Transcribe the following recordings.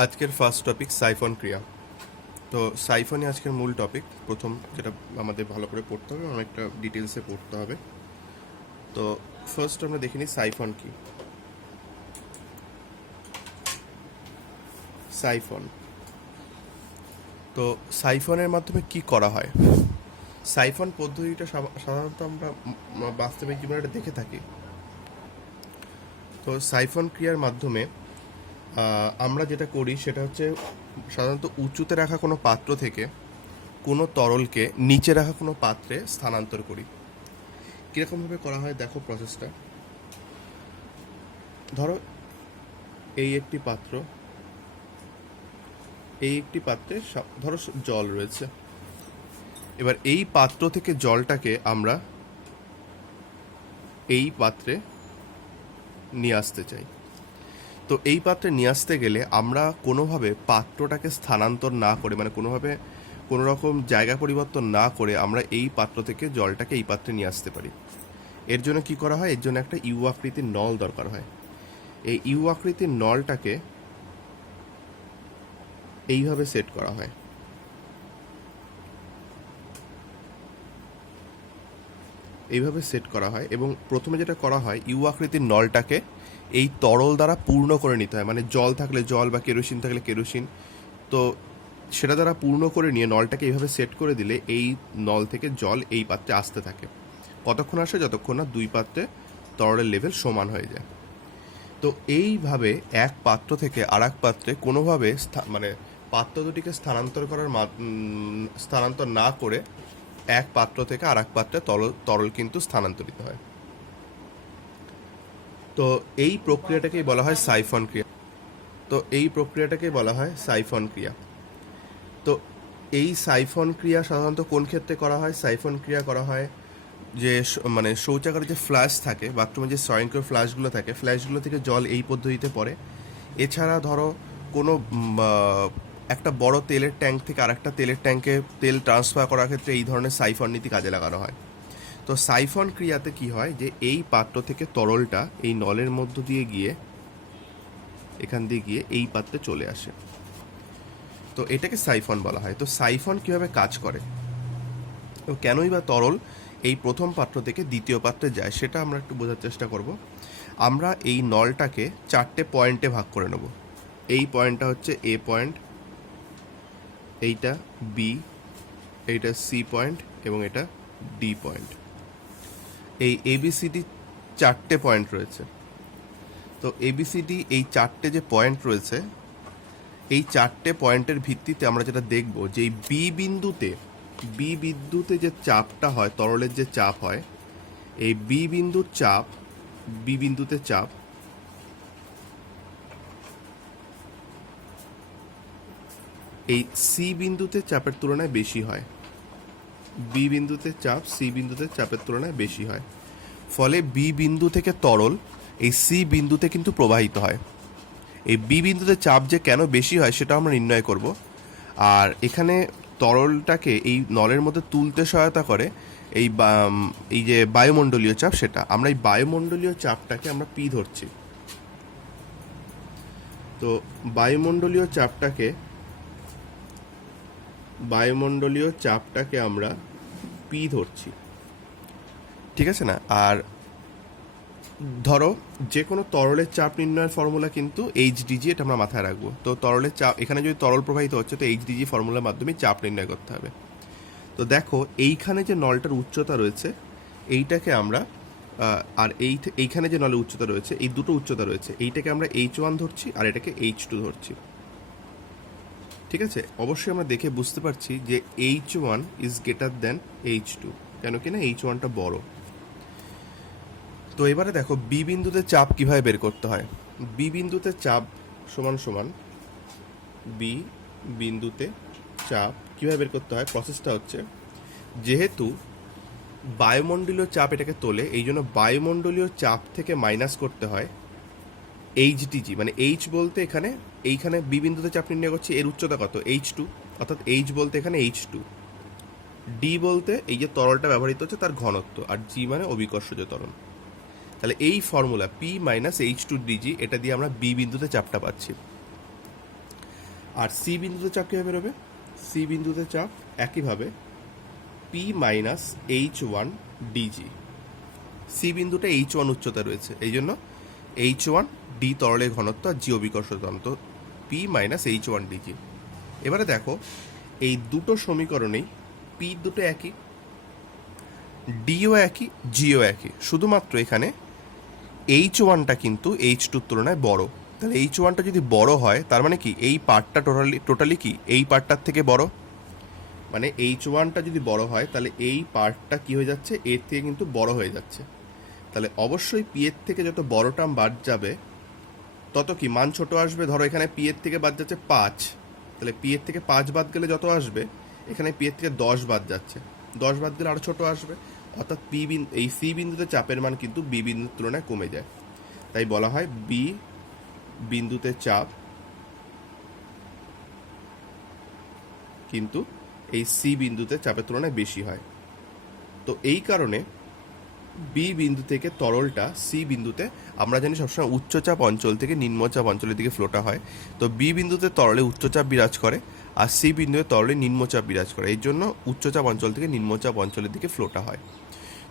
আজকের first topic siphon ক্রিয়া। তো সাইফনই আজকের মূল টপিক। প্রথম যেটা আমাদের ভালো করে পড়তে হবে, অনেকটা ডিটেলসে পড়তে হবে। তো ফার্স্ট আমরা দেখে নিই সাইফন কি। সাইফন, তো সাইফনের মাধ্যমে কি করা হয়? সাইফন পদ্ধতিটা সাধারণত আমরা বাস্তবিক জীবনে এটা দেখে থাকি। তো সাইফন ক্রিয়ার মাধ্যমে আমরা যেটা করি সেটা হচ্ছে সাধারণত উঁচুতে রাখা কোনো পাত্র থেকে কোনো তরলকে নিচে রাখা কোনো পাত্রে স্থানান্তর করি। কীরকমভাবে করা হয় দেখো প্রসেসটা। ধরো এই একটি পাত্র, এই একটি পাত্রে ধরো জল রয়েছে। এবার এই পাত্র থেকে জলটাকে আমরা এই পাত্রে নিয়ে আসতে চাই। তো এই পাত্রে নিয়ে আসতে গেলে আমরা কোনোভাবে পাত্রটাকে স্থানান্তর না করে, মানে কোনোভাবে কোনো রকম জায়গা পরিবর্তন না করে আমরা এই পাত্র থেকে জলটাকে এই পাত্রে নিয়ে আসতে পারি। এর জন্য কি করা হয়? এর জন্য একটা ইউ আকৃতির নল দরকার হয়। এই ইউ আকৃতির নলটাকে এইভাবে সেট করা হয়। এইভাবে সেট করা হয় এবং প্রথমে যেটা করা হয়, ইউ আকৃতির নলটাকে এই তরল দ্বারা পূর্ণ করে নিতে হয়। মানে জল থাকলে জল বা কেরোসিন থাকলে কেরোসিন, তো সেটা দ্বারা পূর্ণ করে নিয়ে নলটাকে এইভাবে সেট করে দিলে এই নল থেকে জল এই পাত্রে আসতে থাকে। কতক্ষণ আসে? যতক্ষণ না দুই পাত্রে তরলের লেভেল সমান হয়ে যায়। তো এইভাবে এক পাত্র থেকে আর এক পাত্রে কোনোভাবে মানে পাত্র দুটিকে স্থানান্তর না করে এক পাত্র থেকে আর এক পাত্রে তরল কিন্তু স্থানান্তরিত হয়। তো এই প্রক্রিয়াটাকেই বলা হয় সাইফন ক্রিয়া। তো এই সাইফন ক্রিয়া সাধারণত কোন ক্ষেত্রে করা হয়? সাইফন ক্রিয়া করা হয় যে মানে শৌচাগারে যে ফ্ল্যাশ থাকে, বাথরুমে যে স্বয়ংক্রিয় ফ্ল্যাশগুলো থাকে, ফ্ল্যাশগুলো থেকে জল এই পদ্ধতিতে পড়ে। এছাড়া ধরো কোনো একটা বড় তেলের ট্যাঙ্ক থেকে আরেকটা তেলের ট্যাঙ্কে তেল ট্রান্সফার করার ক্ষেত্রে এই ধরনের সাইফন নীতি কাজে লাগানো হয়। তো সাইফন ক্রিয়াতে কি হয় যে এই পাত্র থেকে তরলটা এই নলের মধ্য দিয়ে গিয়ে এখান দিয়ে গিয়ে এই পাত্রে চলে আসে। তো এটাকে সাইফন বলা হয়। তো সাইফন কিভাবে কাজ করে এবং কেনই বা তরল এই প্রথম পাত্র থেকে দ্বিতীয় পাত্রে যায় সেটা আমরা একটু বোঝার চেষ্টা করব। আমরা এই নলটাকে চারটে পয়েন্টে ভাগ করে নেব। এই পয়েন্টটা হচ্ছে এ পয়েন্ট, এইটা বি, এইটা সি পয়েন্ট এবং এটা ডি পয়েন্ট। এই এবিসিডি চারটে পয়েন্ট রয়েছে। তো এবিসিডি এই চারটে যে পয়েন্ট রয়েছে, এই চারটে পয়েন্টের ভিত্তিতে আমরা যেটা দেখব যে এই বি বিন্দুতে যে চাপটা হয়, তরলের যে চাপ হয়, এই বি বিন্দুতে চাপ এই সি বিন্দুতে চাপের তুলনায় বেশি হয়। বি বিন্দুতে চাপ সি বিন্দুতে চাপের তুলনায় বেশি হয়, ফলে বি বিন্দু থেকে তরল এই সি বিন্দুতে কিন্তু প্রবাহিত হয়। এই বি বিন্দুতে চাপ যে কেন বেশি হয় সেটা আমরা নির্ণয় করব। আর এখানে তরলটাকে এই নলের মধ্যে তুলতে সহায়তা করে এই যে বায়ুমণ্ডলীয় চাপ, সেটা আমরা এই বায়ুমণ্ডলীয় চাপটাকে আমরা পি ধরছি। তো বায়ুমণ্ডলীয় চাপটাকে আমরা পি ধরছি, ঠিক আছে না? আর ধরো যে কোনো তরলের চাপ নির্ণয়ের ফর্মুলা কিন্তু এইচডিজি, এটা আমরা মাথায় রাখবো। তো তরলের চাপ, এখানে যদি তরল প্রবাহিত হচ্ছে তো এইচডিজি ফর্মুলার মাধ্যমে চাপ নির্ণয় করতে হবে। তো দেখো এইখানে যে নলটার উচ্চতা রয়েছে এইটাকে আমরা আর এইখানে যে নলের উচ্চতা রয়েছে, এই দুটো উচ্চতা রয়েছে, এইটাকে আমরা H1 ধরছি আর এটাকে H2 ধরছি, ঠিক আছে? অবশ্যই আমরা দেখে বুঝতে পারছি যে H1 is greater than H2, কেন কিনা H1টা বড়। তো এবারে দেখো বি বিন্দুতে চাপ কিভাবে বের করতে হয়। বি বিন্দুতে চাপ সমান সমান বি বিন্দুতে চাপ কিভাবে বের করতে হয়? প্রসেসটা হচ্ছে, যেহেতু বায়ুমণ্ডলীয় চাপ এটাকে তোলে, এই জন্য বায়ুমণ্ডলীয় চাপ থেকে মাইনাস করতে হয় এইচডিজি, মানে এইচ বলতে এইখানে বি বিন্দুতে চাপ নির্ণয় করছি, এর উচ্চতা কত? H2, অর্থাৎ এইচ বলতে এখানে H2, ডি বলতে এই যে তরলটা ব্যবহৃত হচ্ছে তার ঘনত্ব, আর জি মানে অভিকর্ষজ ত্বরণ। তাহলে এই formula P minus H2 DG, এটা দিয়ে আমরা বি বিন্দুতে চাপটা পাচ্ছি। আর সি বিন্দুতে চাপ কীভাবে বেরোবে? সি বিন্দুতে চাপ একইভাবে P minus H1 DG. C বিন্দুটা H1 উচ্চতা রয়েছে, এই জন্য H1 ডি তরলের ঘনত্ব আর জি অভিকর্ষ তন্ত্র পি মাইনাস H1 ডিজি। এবারে দেখো এই দুটো সমীকরণেই পি দুটো একই, ডিও একই, জিও একই, শুধুমাত্র এখানে H1টা কিন্তু H2-র তুলনায় বড়। তাহলে H1টা যদি বড় হয় তার মানে কি এই পার্টটা টোটালি কি এই পার্টটার থেকে বড়, মানে H1টা যদি বড় হয় তাহলে এই পার্টটা কি হয়ে যাচ্ছে, এর থেকে কিন্তু বড় হয়ে যাচ্ছে। তাহলে অবশ্যই পি এর থেকে যত বড় টার্ম বাদ যাবে তত কি মান ছোট আসবে। ধরো এখানে পি এর থেকে বাদ যাচ্ছে 5, তাহলে পি এর থেকে 5 বাদ গেলে যত আসবে, এখানে পি এর থেকে 10 বাদ যাচ্ছে, 10 বাদ গেলে আরো ছোট আসবে। অর্থাৎ এই সি বিন্দুতে চাপের মান কিন্তু বি বিন্দুর তুলনায় কমে যায়। তাই বলা হয় বি বিন্দুতে চাপ কিন্তু এই সি বিন্দুতে চাপের তুলনায় বেশি হয়। তো এই কারণে বি বিন্দু থেকে তরলটা সি বিন্দুতে, আমরা জানি সবসময় উচ্চচাপ অঞ্চল থেকে নিম্নচাপ অঞ্চলের দিকে ফ্লোটা হয়, তো বি বিন্দুতে তরলে উচ্চচাপ বিরাজ করে আর সি বিন্দুতে তরলে নিম্নচাপ বিরাজ করে, এই জন্য উচ্চচাপ অঞ্চল থেকে নিম্নচাপ অঞ্চলের দিকে ফ্লোটা হয়।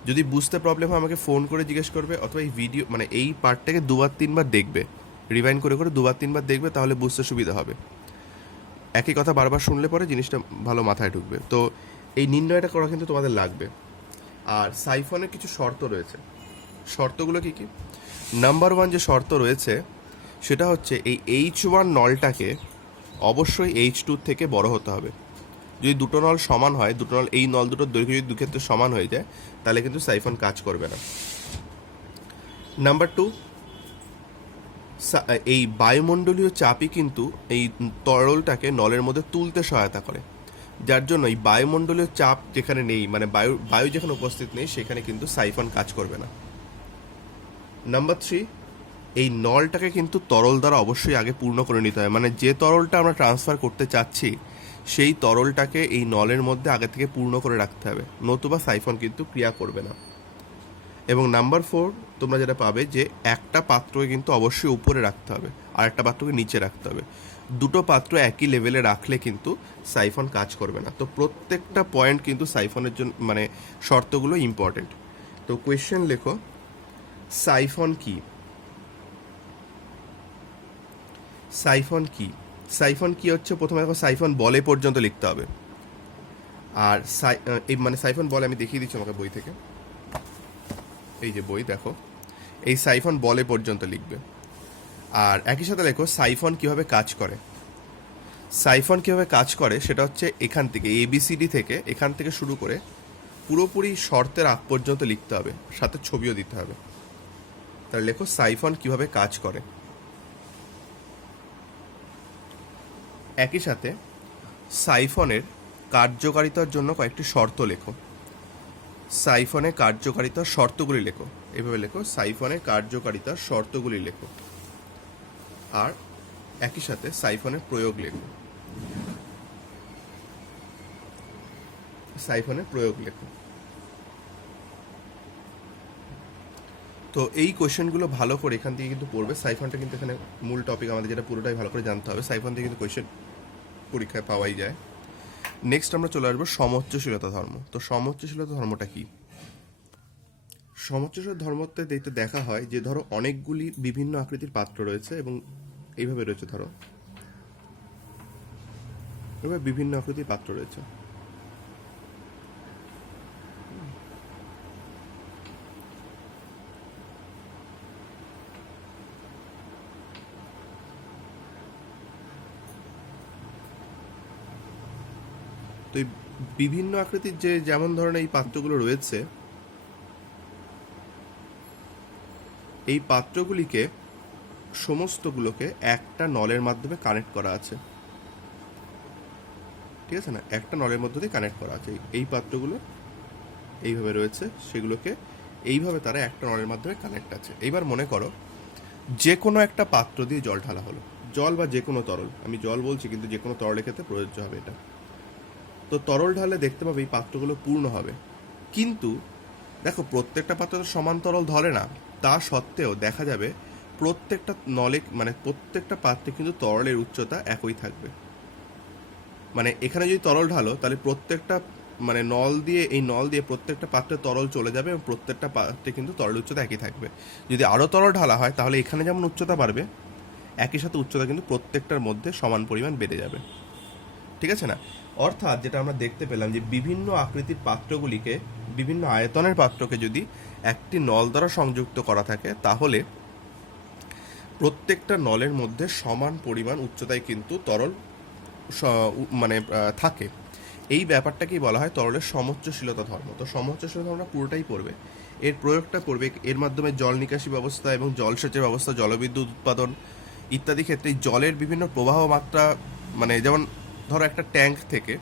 যদি বুঝতে প্রবলেম হয় আমাকে ফোন করে জিজ্ঞেস করবে, অথবা এই ভিডিও মানে এই পার্টটাকে 2-3 বার দেখবে, রিভাইন্ড করে 2-3 বার দেখবে, তাহলে বুঝতে সুবিধা হবে। একই কথা বারবার শুনলে পরে জিনিসটা ভালো মাথায় ঢুকবে। তো এই নির্ণয়টা করা কিন্তু তোমাদের লাগবে। আর সাইফনের কিছু শর্ত রয়েছে, শর্তগুলো কি কি? নাম্বার 1 যে শর্ত রয়েছে সেটা হচ্ছে এই H1 নলটাকে অবশ্যই H2 থেকে বড় হতে হবে। যদি দুটো নল সমান হয়, দুটো নল এই নল দুটোর দৈর্ঘ্য যদি দুক্ষেত্রে সমান হয়ে যায় তাহলে কিন্তু সাইফন কাজ করবে না। নাম্বার 2, এই বায়ুমণ্ডলীয় চাপই কিন্তু এই তরলটাকে নলের মধ্যে তুলতে সহায়তা করে, যার জন্য এই বায়ুমণ্ডলীয় চাপ যেখানে নেই, মানে বায়ু যেখানে উপস্থিত নেই, সেখানে কিন্তু সাইফন কাজ করবে না। নাম্বার 3, এই নলটাকে কিন্তু তরল দ্বারা অবশ্যই আগে পূর্ণ করে নিতে হয়, মানে যে তরলটা আমরা ট্রান্সফার করতে চাচ্ছি সেই তরলটাকে এই নলের মধ্যে আগে থেকে পূর্ণ করে রাখতে হবে, নতুবা সাইফন কিন্তু ক্রিয়া করবে না। এবং নাম্বার 4, তোমরা যেটা পাবে যে একটা পাত্রকে কিন্তু অবশ্যই উপরে রাখতে হবে আর একটা পাত্রকে নিচে রাখতে হবে। দুটো পাত্র একই লেভেলে রাখলে কিন্তু সাইফন কাজ করবে না। তো প্রত্যেকটা পয়েন্ট কিন্তু সাইফনের জন্য মানে শর্তগুলো ইম্পর্টেন্ট। তো কোয়েশ্চেন লেখো, সাইফন কি? সাইফন কি? সাইফন কি হচ্ছে, প্রথমে দেখো সাইফন বলে পর্যন্ত লিখতে হবে। আর এই মানে সাইফন বলে আমি দেখিয়ে দিচ্ছি আমাকে বই থেকে, এই যে বই দেখো, এই সাইফন বলে পর্যন্ত লিখবে। আর একই সাথে লেখো সাইফন কিভাবে কাজ করে। সাইফন কিভাবে কাজ করে সেটা হচ্ছে এখান থেকে ABCD থেকে, এখান থেকে শুরু করে পুরোপুরি শর্তের আগ পর্যন্ত লিখতে হবে, সাথে ছবিও দিতে হবে। তাহলে লেখো সাইফন কিভাবে কাজ করে। একই সাথে সাইফনের কার্যকারিতার জন্য কয়েকটি শর্ত লেখো। সাইফনের কার্যকারিতার শর্তগুলি লেখো, এভাবে লেখো, সাইফনের কার্যকারিতার শর্তগুলি লেখো। আর একই সাথে সাইফনের প্রয়োগ লেখো, সাইফনের প্রয়োগ লেখো। তো এই কোয়েশ্চেনগুলো ভালো করে এখান থেকে কিন্তু পড়বে। সাইফনটা কিন্তু এখানে মূল টপিক আমাদের, যেটা পুরোটাই ভালো করে জানতে হবে। সাইফন থেকে কিন্তু কোয়েশ্চেন পরীক্ষায় পাওয়াই যায়। নেক্সট আমরা চলে আসবো সমোচ্চশীলতা ধর্ম। তো সমোচ্চশীলতা ধর্মটা কি? সমোচ্চশীলতা ধর্মতে দেখতে দেখা হয় যে ধরো অনেকগুলি বিভিন্ন আকৃতির পাত্র রয়েছে এবং এইভাবে রয়েছে, ধরো এভাবে বিভিন্ন আকৃতির পাত্র রয়েছে। তো এই বিভিন্ন আকৃতির যে যেমন ধরনের এই পাত্রগুলো রয়েছে, এই পাত্রগুলিকে সমস্তগুলোকে একটা নলের মাধ্যমে কানেক্ট করা আছে, ঠিক আছে না? একটা নলের মধ্য দিয়ে কানেক্ট করা আছে। এই পাত্রগুলো এইভাবে রয়েছে, সেগুলোকে এইভাবে তারা একটা নলের মাধ্যমে কানেক্ট আছে। এইবার মনে করো যে কোনো একটা পাত্র দিয়ে জল ঢালা হলো, জল বা যে কোনো তরল, আমি জল বলছি কিন্তু যে কোনো তরলের ক্ষেত্রে প্রযোজ্য হবে এটা। তো তরল ঢালে দেখতে পাবে এই পাত্রগুলো পূর্ণ হবে, কিন্তু দেখো প্রত্যেকটা পাত্র তো সমান তরল ধরে না, তা সত্ত্বেও দেখা যাবে প্রত্যেকটা নলে মানে প্রত্যেকটা পাত্রে কিন্তু তরলের উচ্চতা একই থাকবে। মানে এখানে যদি তরল ঢালো তাহলে প্রত্যেকটা মানে নল দিয়ে প্রত্যেকটা পাত্রে তরল চলে যাবে এবং প্রত্যেকটা পাত্রে কিন্তু তরল উচ্চতা একই থাকবে। যদি আরও তরল ঢালা হয় তাহলে এখানে যেমন উচ্চতা বাড়বে, একই সাথে উচ্চতা কিন্তু প্রত্যেকটার মধ্যে সমান পরিমাণ বেড়ে যাবে। ঠিক আছে না? অর্থাৎ যেটা আমরা দেখতে পেলাম যে বিভিন্ন আকৃতির পাত্রগুলিকে, বিভিন্ন আয়তনের পাত্রকে যদি একটি নল দ্বারা সংযুক্ত করা থাকে তাহলে প্রত্যেকটা নলের মধ্যে সমান পরিমাণ উচ্চতায় কিন্তু তরল থাকে। এই ব্যাপারটাকেই বলা হয় তরলের সমোচ্চশীলতা ধর্ম। তো সমোচ্চশীলতা ধর্মটা পুরোটাই পড়বে, এর প্রয়োগটা করবে এর মাধ্যমে জল নিকাশি ব্যবস্থা এবং জলসেচের ব্যবস্থা, জলবিদ্যুৎ উৎপাদন ইত্যাদি ক্ষেত্রে জলের বিভিন্ন প্রবাহ মাত্রা, মানে যেমন ধরো একটা ট্যাঙ্ক থেকে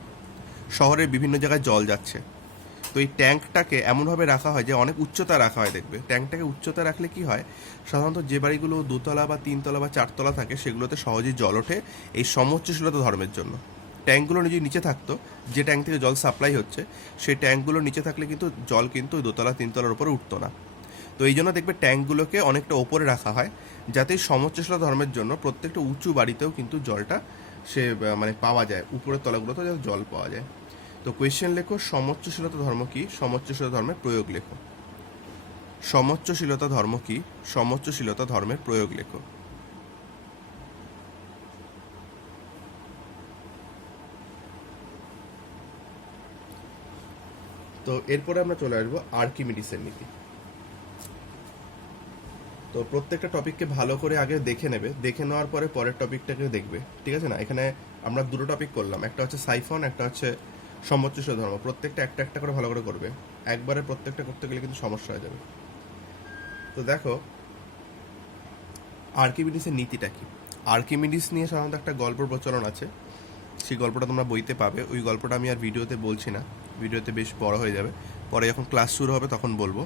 শহরের বিভিন্ন জায়গায় জল যাচ্ছে, তো এই ট্যাঙ্কটাকে এমনভাবে রাখা হয় যে অনেক উচ্চতা রাখা হয়। দেখবে ট্যাঙ্কটাকে উচ্চতা রাখলে কি হয়, সাধারণত যে বাড়িগুলো 2তলা বা 3তলা বা 4তলা থাকে সেগুলোতে সহজেই জল ওঠে এই সমোচ্চশীলতা ধর্মের জন্য। ট্যাঙ্কগুলো যদি নিচে থাকতো, যে ট্যাঙ্ক থেকে জল সাপ্লাই হচ্ছে সেই ট্যাঙ্কগুলো নিচে থাকলে কিন্তু জল কিন্তু 2তলা 3তলার উপরে উঠতো না। তো এই জন্য দেখবে ট্যাঙ্কগুলোকে অনেকটা ওপরে রাখা হয়, যাতে সমোচ্চশীলতা ধর্মের জন্য প্রত্যেকটা উঁচু বাড়িতেও কিন্তু জলটা পাওয়া যায়, উপরের তলাগুলোতেও যাতে জল পাওয়া যায়। তো কোয়েশ্চেন লেখো, সমোচ্চশীলতা ধর্ম কি, সমোচ্চশীলতা ধর্মের প্রয়োগ লেখো। সমোচ্চশীলতা ধর্ম কি, সমোচ্চশীলতা ধর্মের প্রয়োগ লেখো। তো এরপরে আমরা চলে আসবো আর্কিমিডিসের নীতি। তো প্রত্যেকটা টপিককে ভালো করে আগে দেখে নেবে, দেখে নেওয়ার পরে পরের টপিকটাকে দেখবে, ঠিক আছে না? এখানে আমরা দুটো টপিক করলাম, একটা হচ্ছে সাইফন, একটা হচ্ছে সমোচ্চশীলতা ধর্ম। প্রত্যেকটা একটা একটা করে ভালো করে করবে, একবারে প্রত্যেকটা করতে গেলে কিন্তু সমস্যা হয়ে যাবে। তো দেখো আর্কিমিডিসের নীতিটা কি। আর্কিমিডিস নিয়ে সাধারণত একটা গল্প প্রচলন আছে, সেই গল্পটা তোমরা বইতে পাবে। ওই গল্পটা আমি আর ভিডিওতে বলছি না, ভিডিওতে বেশ বড় হয়ে যাবে, পরে যখন ক্লাস শুরু হবে তখন বলবো।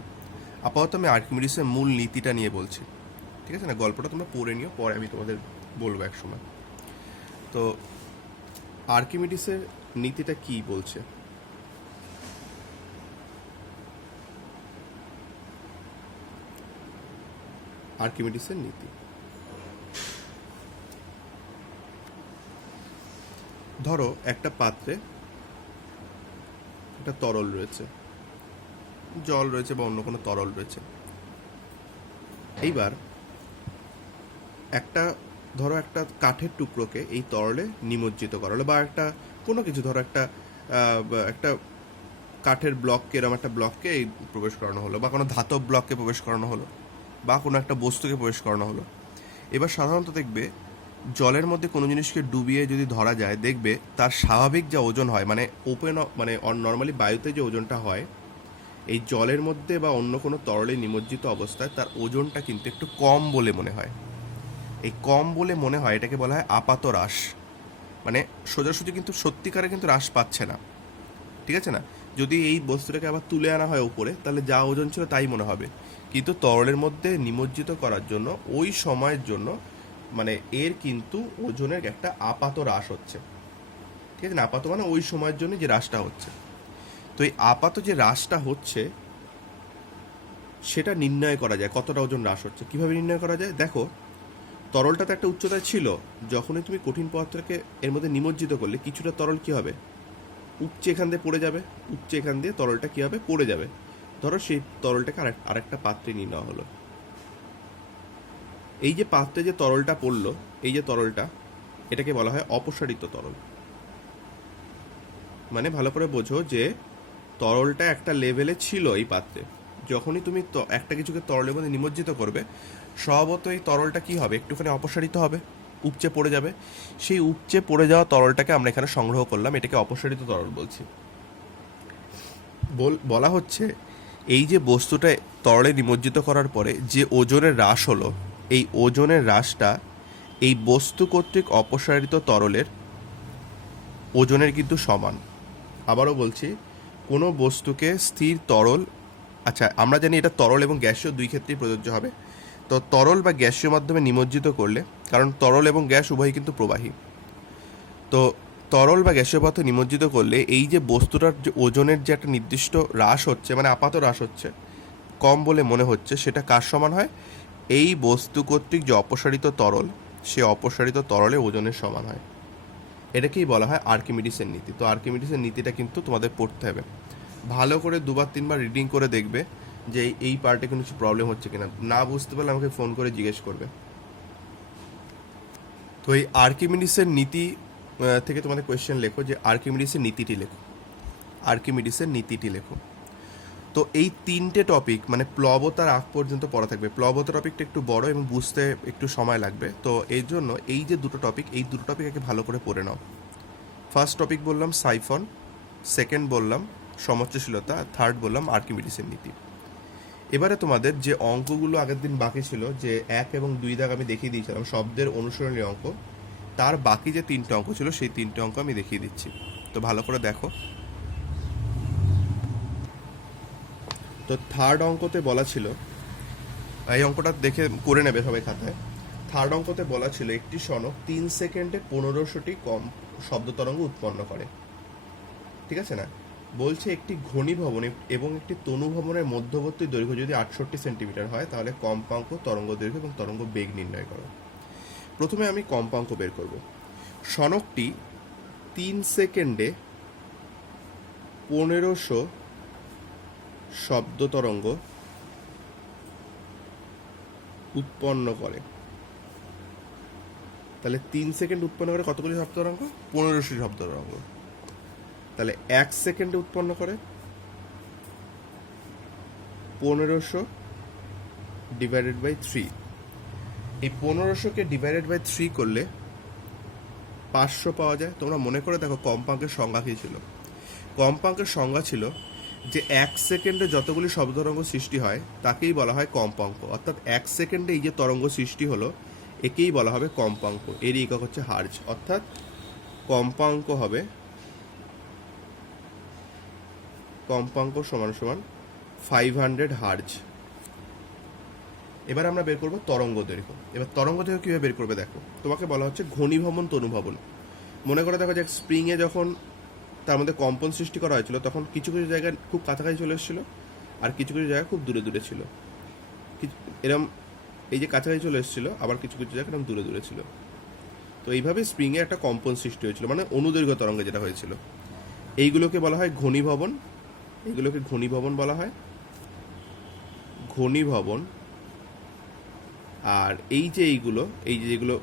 আপাতত আমি আর্কিমিডিসের মূল নীতিটা নিয়ে বলছি, ঠিক আছে না? গল্পটা তোমরা পড়ে নিও, পরে আমি তোমাদের বলবো এক সময়। তো আর্কিমিডিসের নীতিটা কি বলছে, আর্কিমিডিসের নীতি। ধরো একটা পাত্রে একটা তরল রয়েছে, জল রয়েছে বা অন্য কোনো তরল রয়েছে। এইবার ধরো একটা কাঠের টুকরোকে এই তরলে নিমজ্জিত করা হলো, বা একটা কোনো কিছু, ধরো একটা কাঠের ব্লককে, এরকম একটা ব্লককে এই প্রবেশ করানো হলো, বা কোনো ধাতব ব্লককে প্রবেশ করানো হলো, বা কোনো একটা বস্তুকে প্রবেশ করানো হলো। এবার সাধারণত দেখবে জলের মধ্যে কোনো জিনিসকে ডুবিয়ে যদি ধরা যায়, দেখবে তার স্বাভাবিক যা ওজন হয়, নর্মালি বায়ুতে যে ওজনটা হয়, এই জলের মধ্যে বা অন্য কোনো তরলে নিমজ্জিত অবস্থায় তার ওজনটা কিন্তু একটু কম বলে মনে হয়। এই কম বলে মনে হয় এটাকে বলা হয় আপাত হ্রাস। মানে সোজাসুজি কিন্তু সত্যিকারে কিন্তু হ্রাস পাচ্ছে না, ঠিক আছে না? যদি এই বস্তুটাকে আবার তুলে আনা হয় উপরে, তাহলে যা ওজন ছিল তাই মনে হবে, কিন্তু তরলের মধ্যে নিমজ্জিত করার জন্য ওই সময়ের জন্য এর কিন্তু ওজনের একটা আপাত হ্রাস হচ্ছে, ঠিক আছে না? আপাত মানে ওই সময়ের জন্য যে হ্রাসটা হচ্ছে। তো এই আপাত যে হ্রাসটা হচ্ছে সেটা নির্ণয় করা যায়, কতটা ওজন হ্রাস হচ্ছে। কিভাবে নির্ণয় করা যায়? দেখো, তরলটা তো একটা উচ্চতায় ছিল, যখনই তুমি কঠিন পদার্থকে এর মধ্যে নিমজ্জিত করলে কিছুটা তরল কি হবে, উপচে এখান দিয়ে পড়ে যাবে, উপচে এখান দিয়ে তরলটা কি হবে, পড়ে যাবে। ধরো সেই তরলটাকে আরেকটা পাত্রে নিয়ে নেওয়া হলো। এই যে পাত্রে যে তরলটা পড়লো, এই যে তরলটা, এটাকে বলা হয় অপসারিত তরল। মানে ভালো করে বোঝো যে তরলটা একটা লেভেলে ছিল এই পাত্রে, যখনই তুমি একটা কিছুকে তরলের মধ্যে নিমজ্জিত করবে, স্বভাবত এই তরলটা কি হবে, একটুখানি অপসারিত হবে, উপচে পড়ে যাবে। সেই উপচে পড়ে যাওয়া তরলটাকে আমরা এখানে সংগ্রহ করলাম, এটাকে অপসারিত তরল বলছি। বলা হচ্ছে এই যে বস্তুটা তরলে নিমজ্জিত করার পরে যে ওজনের হ্রাস হলো, এই ওজনের হ্রাসটা এই বস্তু কর্তৃক অপসারিত তরলের ওজনের কিন্তু সমান। আবারও বলছি, কোনো বস্তুকে স্থির তরল, আচ্ছা আমরা জানি এটা তরল এবং গ্যাসীয় দুই ক্ষেত্রেই প্রযোজ্য হবে। তো তরল বা গ্যাসীয় মাধ্যমে নিমজ্জিত করলে, কারণ তরল এবং গ্যাস উভয়ই কিন্তু প্রবাহী, তো তরল বা গ্যাসীয় পদার্থ নিমজ্জিত করলে এই যে বস্তুটার যে ওজনের যে একটা নির্দিষ্ট হ্রাস হচ্ছে, আপাত হ্রাস হচ্ছে, কম বলে মনে হচ্ছে, সেটা কার সমান হয়? এই বস্তু কর্তৃক যে অপসারিত তরল, সে অপসারিত তরলের ওজনের সমান হয়। এটাকেই বলা হয় আর্কিমিডিসের নীতি। তো আর্কিমিডিসের নীতিটা কিন্তু তোমাদের পড়তে হবে, ভালো করে 2-3 বার রিডিং করে দেখবে যে এই পার্টে কোনো কিছু প্রবলেম হচ্ছে কিনা। না বুঝতে পারলে আমাকে ফোন করে জিজ্ঞেস করবে। তো এই আর্কিমিডিসের নীতি থেকে তোমাদের কোয়েশ্চেন লেখো, যে আর্কিমিডিসের নীতিটি লেখো, আর্কিমিডিসের নীতিটি লেখো। তো এই 3টে টপিক মানে প্লবতার আগ পর্যন্ত পড়া থাকবে। প্লবতা টপিকটা একটু বড় এবং বুঝতে একটু সময় লাগবে, তো এই জন্য এই যে দুটো টপিক, এই দুটো টপিক আগে ভালো করে পড়ে নাও। ফার্স্ট টপিক বললাম সাইফন, সেকেন্ড বললাম সমচ্চশীলতা, থার্ড বললাম আর্কিমিডিসের নীতি। এবারে তোমাদের যে অঙ্কগুলো আগের দিন বাকি ছিল, যে 1 এবং 2 দাগ আমি দেখিয়ে দিয়েছিলাম শব্দের অনুসরণী অঙ্ক, তার বাকি যে 3টে অঙ্ক ছিল সেই 3টে অঙ্ক আমি দেখিয়ে দিচ্ছি, তো ভালো করে দেখো। তো থার্ড অঙ্কতে বলা ছিল, এই অঙ্কটা দেখে করে নেবে সবাই খাতায়। থার্ড অঙ্কতে বলা ছিল একটি সনক 3 সেকেন্ডে 1500টি কম শব্দ তরঙ্গ উৎপন্ন করে, ঠিক আছে না? বলছে একটি ঘনীভবন এবং একটি তনুভবনের মধ্যবর্তী দৈর্ঘ্য যদি 68 সেন্টিমিটার হয়, তাহলে কম্পাঙ্ক, তরঙ্গ দৈর্ঘ্য এবং তরঙ্গ বেগ নির্ণয় করো। প্রথমে আমি কম্পাঙ্ক বের করব। সনকটি 3 সেকেন্ডে 1500 শব্দ তরঙ্গ উৎপন্ন করে। তাহলে 3 সেকেন্ড উৎপন্ন করে কতগুলি শব্দ তরঙ্গ? 1500 শব্দ তরঙ্গ। তাহলে 1 সেকেন্ডে উৎপন্ন করে 1500 ডিভাইডেড বাই 3। এই 1500কে ডিভাইডেড বাই 3 করলে 500 পাওয়া যায়। তোমরা মনে করে দেখো কম্পাঙ্কের সংজ্ঞা কী ছিল। কম্পাঙ্কের সংজ্ঞা ছিল যে 1 সেকেন্ডে যতগুলি শব্দ তরঙ্গ সৃষ্টি হয় তাকেই বলা হয় কম্পাঙ্ক। অর্থাৎ 1 সেকেন্ডে এই যে তরঙ্গ সৃষ্টি হলো একেই বলা হবে কম্পাঙ্ক। এর একক হচ্ছে হার্জ। অর্থাৎ কম্পাঙ্ক হবে, কম্পাঙ্ক সমান সমান 500 হার্জ। এবার আমরা বের করবো তরঙ্গ দৈর্ঘ্য। এবার তরঙ্গ দৈর্ঘ্য কীভাবে বের করবে দেখো। তোমাকে বলা হচ্ছে ঘনীভবন, তনুভবন। মনে করে দেখো যে স্প্রিংয়ে যখন তার মধ্যে কম্পন সৃষ্টি করা হয়েছিল, তখন কিছু কিছু জায়গায় খুব কাছাকাছি চলে এসেছিলো, আর কিছু কিছু জায়গায় খুব দূরে দূরে ছিল। এরম এই যে কাছাকাছি চলে এসেছিলো, আবার কিছু কিছু জায়গায় এরকম দূরে দূরে ছিল। তো এইভাবে স্প্রিংয়ে একটা কম্পন সৃষ্টি হয়েছিল, মানে অনুদৈর্ঘ্য তরঙ্গে যেটা হয়েছিল। এইগুলোকে বলা হয় ঘনীভবন, এগুলোকে ঘনীভবন বলা হয়, ঘনীভবন। আর এই যে এইগুলো, এই যে যেগুলো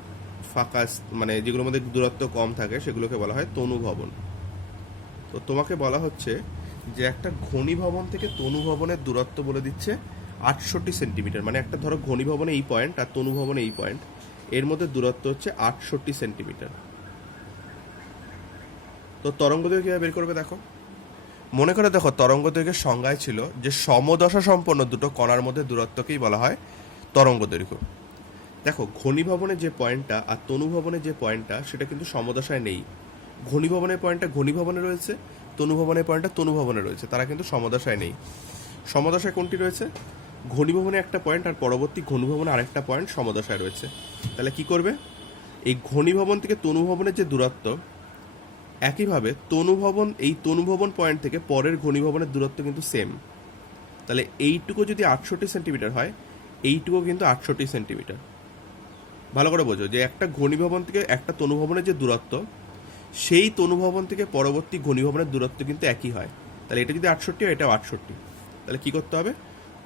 ফাঁকা মানে যেগুলোর মধ্যে দূরত্ব কম থাকে সেগুলোকে বলা হয় তনুভবন। তো তোমাকে বলা হচ্ছে যে একটা ঘনীভবন থেকে তনুভবনের দূরত্ব বলে দিচ্ছে 68 সেন্টিমিটার। মানে একটা ধরো ঘনীভবনে এই পয়েন্ট আর তনুভবনে এই পয়েন্ট, এর মধ্যে দূরত্ব হচ্ছে 68 সেন্টিমিটার। তো তরঙ্গ দৈর্ঘ্য কীভাবে বের করবে দেখো। মনে করে দেখো তরঙ্গ দৈর্ঘ্যের সংজ্ঞায় ছিল যে সমদশা সম্পন্ন দুটো কণার মধ্যে দূরত্বকেই বলা হয় তরঙ্গ দৈর্ঘ্য। দেখো ঘনীভবনের যে পয়েন্টটা আর তনুভবনের যে পয়েন্টটা সেটা কিন্তু সমদশায় নেই। ঘনীভবনের পয়েন্টটা ঘনীভবনে রয়েছে, তনুভবনের পয়েন্টটা তনুভবনে রয়েছে, তারা কিন্তু সমদশায় নেই। সমদশায় কোনটি রয়েছে? ঘনীভবনে একটা পয়েন্ট আর পরবর্তী ঘনীভবনে আরেকটা পয়েন্ট সমদশায় রয়েছে। তাহলে কি করবে? এই ঘনীভবন থেকে তনুভবনের যে দূরত্ব, একইভাবে তনুভবন, এই তনুভবন পয়েন্ট থেকে পরের ঘনীভবনের দূরত্ব কিন্তু সেম। তাহলে এইটুকু যদি 68 সেন্টিমিটার হয়, এইটুকু কিন্তু 68 সেন্টিমিটার। ভালো করে বোঝো যে একটা ঘনীভবন থেকে একটা তনুভবনের যে দূরত্ব, সেই তনুভবন থেকে পরবর্তী ঘনীভবনের দূরত্ব কিন্তু একই হয়। তাহলে এটা যদি 68 হয়, এটাও 68। তাহলে কি করতে হবে?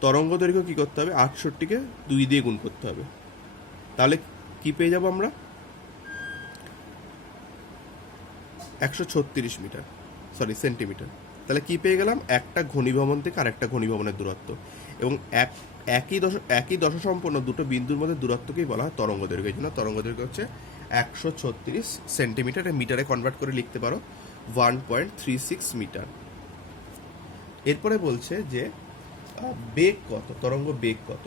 তরঙ্গ দৈর্ঘ্য কি করতে হবে? 68কে 2 দিয়ে গুণ করতে হবে। তাহলে কি পেয়ে যাব আমরা? 136 মিটার, সরি সেন্টিমিটার। তাহলে কি পেয়ে গেলাম? একটা ঘনীভবন থেকে আরেকটা ঘনীভবনের দূরত্ব, এবং একই দশা সম্পন্ন দুটো বিন্দুর মধ্যে দূরত্বকেই বলা হয় তরঙ্গ দৈর্ঘ্য। এই জন্য তরঙ্গ দৈর্ঘ্য হচ্ছে 136 সেন্টিমিটার। মিটারে কনভার্ট করে লিখতে পারো 1.36 মিটার। এরপরে বলছে যে বেগ কত, তরঙ্গ বেগ কত।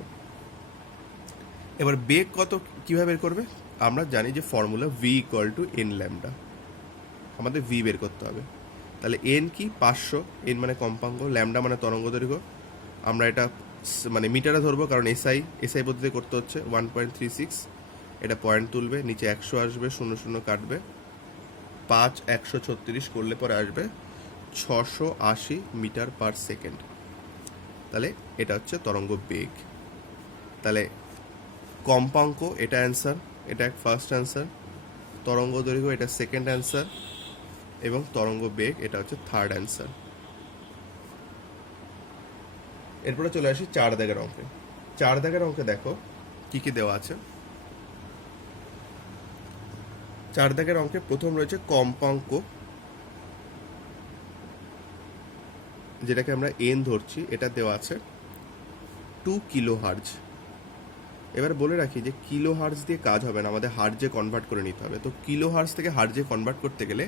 এবার বেগ কত কিভাবে বের করবে? আমরা জানি যে ফর্মুলা v=n ল্যামডা। আমাদের ভি বের করতে হবে। তাহলে এন কি? 500। এন মানে কম্পাঙ্ক, ল্যামডা মানে তরঙ্গ দৈর্ঘ্য। আমরা এটা মানে মিটারে ধরবো, কারণ এসআই পদ্ধতি করতে হচ্ছে। 1.36, এটা পয়েন্ট তুলবে, নিচে 100 আসবে, 0 0 কাটবে, 5 136 করলে পরে আসবে 680 মিটার পার সেকেন্ড। তাহলে এটা হচ্ছে তরঙ্গ বেগ। তাহলে কম্পাঙ্ক এটা অ্যান্সার, এটা ফার্স্ট অ্যান্সার। তরঙ্গ দৈর্ঘ্য এটা সেকেন্ড অ্যান্সার, এবং তরঙ্গ বেগ এটা হচ্ছে থার্ড অ্যান্সার। এরপরে চলে আসি 4 দাগের অঙ্কে। 4 দাগের অঙ্কে দেখো কি কি দেওয়া আছে। 4 দাগের অঙ্কে প্রথম রয়েছে কম্পাঙ্ক, যেটাকে আমরা এন ধরছি, এটা দেওয়া আছে 2 কিলো হার্জ। এবার বলে রাখি যে কিলো হার্জ দিয়ে কাজ হবে না, আমাদের হার্জে কনভার্ট করে নিতে হবে। তো কিলো হার্জ থেকে হার্জে কনভার্ট করতে গেলে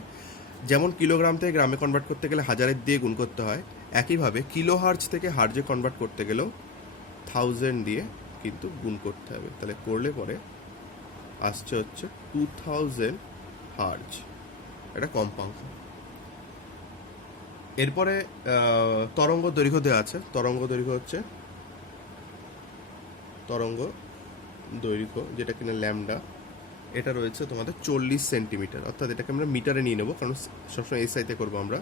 যেমন কিলোগ্রাম থেকে গ্রামে কনভার্ট করতে গেলে হাজারের দিয়ে গুণ করতে হয়, একইভাবে কিলো হার্জ থেকে হার্জে কনভার্ট করতে গেলেও 1000 দিয়ে কিন্তু গুণ করতে হবে। তাহলে করলে পরে আসছে হচ্ছে 2000 হার্জ, এটা কম্পাঙ্ক। এরপরে তরঙ্গ দৈর্ঘ্য দেওয়া আছে। তরঙ্গ দৈর্ঘ্য হচ্ছে তরঙ্গ দৈর্ঘ্য যেটা কিনা ল্যামডা, এটা রয়েছে তোমাদের 40 সেন্টিমিটার, অর্থাৎ এটাকে আমরা মিটারে নিয়ে নেবো, কারণ সবসময় এসআইতে করবো আমরা।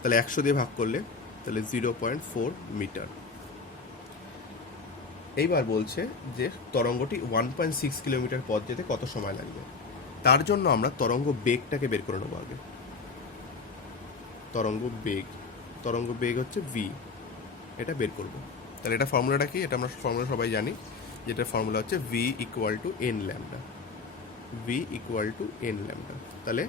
তাহলে 100 দিয়ে ভাগ করলে তাহলে 0.4 মিটার। এইবার বলছে যে তরঙ্গটি 1.6 কিলোমিটার পথ যেতে কত সময় লাগবে। তার জন্য আমরা তরঙ্গ বেগটাকে বের করে নেবো আগে। তরঙ্গ বেগ হচ্ছে ভি, এটা বের করব। তাহলে এটা ফর্মুলাটা কি, এটা আমরা ফর্মুলা সবাই জানি, যেটা ফর্মুলা হচ্ছে V equal to N lambda. তাহলে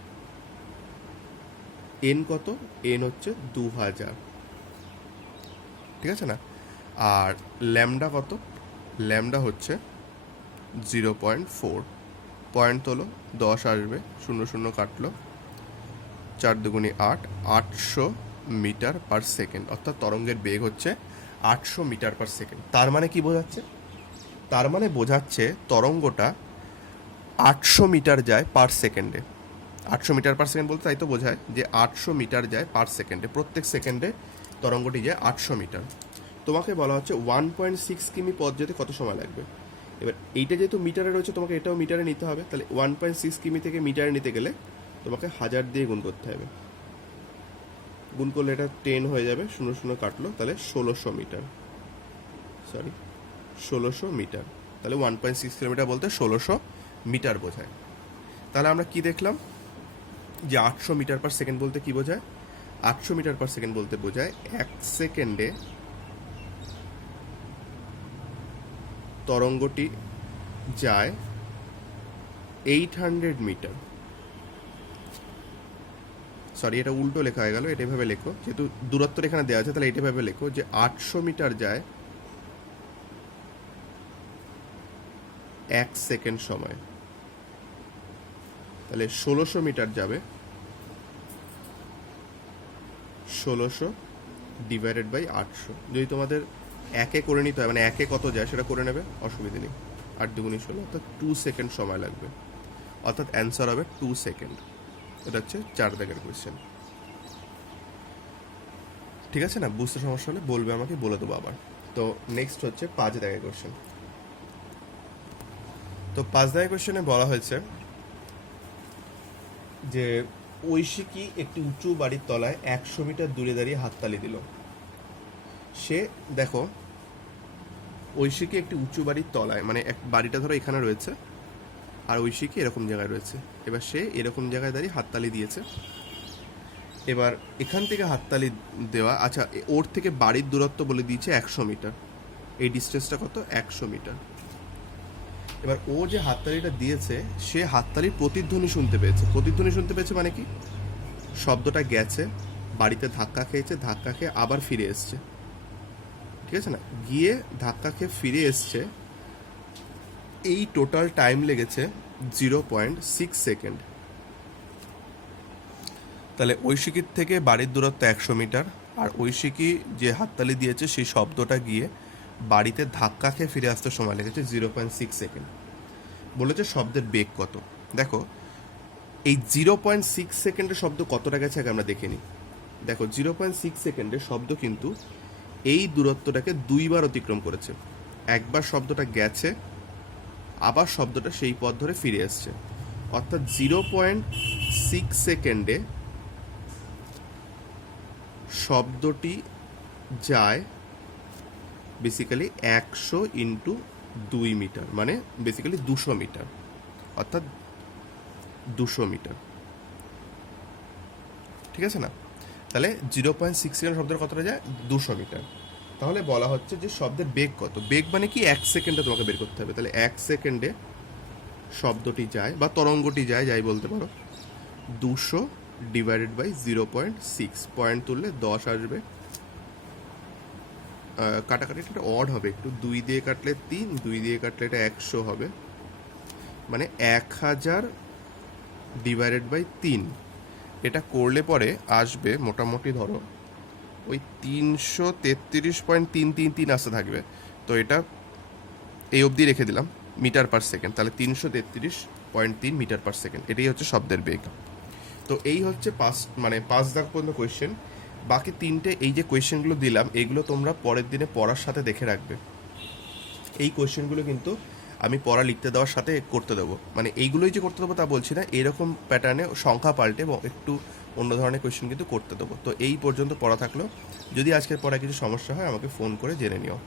এন কত, এন হচ্ছে 2000, ঠিক আছে না? আর ল্যামডা কত, ল্যামডা হচ্ছে 0.4। পয়েন্ট তোলো, 10 আসবে, 0 কাটলো, 4 দুগুণে 8, 800 মিটার পার সেকেন্ড, অর্থাৎ তরঙ্গের বেগ হচ্ছে 800 মিটার পার সেকেন্ড। তার মানে কি বোঝাচ্ছে? তার মানে বোঝাচ্ছে তরঙ্গটা 800 মিটার যায় পার সেকেন্ডে। 800 মিটার পার সেকেন্ড বলতে তাই তো বোঝায় যে 800 মিটার যায় পার সেকেন্ডে, প্রত্যেক সেকেন্ডে তরঙ্গটি যায় 800 মিটার। তোমাকে বলা হচ্ছে 1.6 কিমি পথ যেতে কত সময় লাগবে। এবার এইটা যেহেতু মিটারে রয়েছে, তোমাকে এটাও মিটারে নিতে হবে। তাহলে 1.6 কিমি থেকে মিটারে নিতে গেলে তোমাকে 1000 দিয়ে গুণ করতে হবে। গুণ করলে এটা 10 হয়ে যাবে, 0 কাটলো, তাহলে 1600 মিটার, 1600 মিটার। তাহলে 1.6 কিলোমিটার বলতে 1600 মিটার বোঝায়। তাহলে আমরা কি দেখলাম যে 800 মিটার পার সেকেন্ড বলতে কি বোঝায়? 800 মিটার পার সেকেন্ড বলতে বোঝায় 1 সেকেন্ডে তরঙ্গটি যায় 800 মিটার। এটা উল্টো লেখা হয়ে গেল, এটা এভাবে লেখো, যেহেতু দূরত্ব এখানে দেওয়া আছে, তাহলে এটা ভাবে লেখো যে 800 মিটার যায় 1 সেকেন্ড সময়। তাহলে 1600 মিটার যাবে 1600 ডিভাইডেড বাই 800। যদি তোমাদের একে করে নিতে হয়, মানে একে কত যায় সেটা করে নেবে, অসুবিধা নেই। 8 দুগুণে 16, অর্থাৎ 2 সেকেন্ড সময় লাগবে, অর্থাৎ অ্যান্সার হবে 2 সেকেন্ড। এটা হচ্ছে 4 দাগের কোয়েশ্চেন। ঠিক আছে না? বুঝতে সমস্যা হলে বলবে আমাকে, বলে দেবো আবার। তো নেক্সট হচ্ছে 5 দাগের কোয়েশ্চেন। তো 5 দাগের কোয়েশ্চেনে বলা হয়েছে যে ঐশিকী একটি উঁচু বাড়ির তলায় 100 মিটার দূরে দাঁড়িয়ে হাততালি দিল। সে দেখো, ঐশিকী একটি উঁচু বাড়ির তলায়, মানে এক বাড়িটা ধরো এখানে রয়েছে আর ঐশিকী এরকম জায়গায় রয়েছে। এবার সে এরকম জায়গায় দাঁড়িয়ে হাততালি দিয়েছে। এবার এখান থেকে হাততালি দেওয়া, আচ্ছা ওর থেকে বাড়ির দূরত্ব বলে দিয়েছে 100 মিটার। এই ডিস্টেন্সটা কত? 100 মিটার। এবার ও যে হাততালিটা দিয়েছে, সে হাততালির প্রতিধ্বনি শুনতে পেয়েছে। প্রতিধ্বনি শুনতে পেয়েছে মানে কি? শব্দটা গেছে, বাড়িতে ধাক্কা খেয়েছে, ধাক্কা খেয়ে আবার ফিরে এসছে, ঠিক আছে না? গিয়ে ধাক্কা খেয়ে ফিরে এসছে, এই টোটাল টাইম লেগেছে 0.6 সেকেন্ড। তাহলে ঐশিকীর থেকে বাড়ির দূরত্ব 100 মিটার, আর ঐশিকী যে হাততালি দিয়েছে সেই শব্দটা গিয়ে বাড়িতে ধাক্কা খেয়ে ফিরে আসতে সময় লেগেছে 0.6 সেকেন্ড। বলেছে শব্দের বেগ কত। দেখো এই 0.6 সেকেন্ডের শব্দ কতটা গেছে আগে আমরা দেখে নিই। দেখো 0.6 সেকেন্ডের শব্দ কিন্তু এই দূরত্বটাকে 2 বার অতিক্রম করেছে। একবার শব্দটা গেছে, আবার শব্দটা সেই পথ ধরে ফিরে এসছে, অর্থাৎ 0.6 সেকেন্ডে শব্দটি যায় বেসিক্যালি 100 ইন্টু 2 মিটার, মানে বেসিক্যালি 200 মিটার, অর্থাৎ 200 মিটার। ঠিক আছে না? তাহলে 0.6 সেকেন্ড শব্দের কতটা যায়? 200 মিটার। তাহলে বলা হচ্ছে যে শব্দের বেগ কত? বেগ মানে কি 1 সেকেন্ডে তোমাকে বের করতে হবে। তাহলে 1 সেকেন্ডে শব্দটি যায় বা তরঙ্গটি যায়, যাই বলতে পারো, 200 ডিভাইডেড বাই 0.6, পয়েন্ট তুললে 10 আসবে। কাটাকাটি একটা অড হবে একটু, 2 দিয়ে কাটলে 3, 2 দিয়ে কাটলে এটা 100 হবে, মানে 1000 ডিভাইডেড বাই 3। এটা করলে পরে আসবে মোটামুটি ধরো ওই 333.333 আসতে থাকবে। তো এটা এই অবধি রেখে দিলাম মিটার পার সেকেন্ড। তাহলে 333.3 মিটার পার সেকেন্ড, এটাই হচ্ছে শব্দের বেগ। তো এই হচ্ছে পাঁচ দাগ পর্যন্ত কোয়েশ্চেন। বাকি তিনটে এই যে কোয়েশ্চেনগুলো দিলাম, এগুলো তোমরা পরের দিনে পড়ার সাথে দেখে রাখবে। এই কোয়েশ্চেনগুলো কিন্তু আমি পড়া লিখতে দেওয়ার সাথে করতে দেবো, মানে এইগুলোই যে করতে দেবো তা বলছি না, এরকম প্যাটার্নে সংখ্যা পাল্টে এবং একটু অন্য ধরনের কোয়েশ্চেন কিন্তু করতে দেবো। তো এই পর্যন্ত পড়া থাকলো। যদি আজকের পড়ায় কিছু সমস্যা হয় আমাকে ফোন করে জেনে নিও।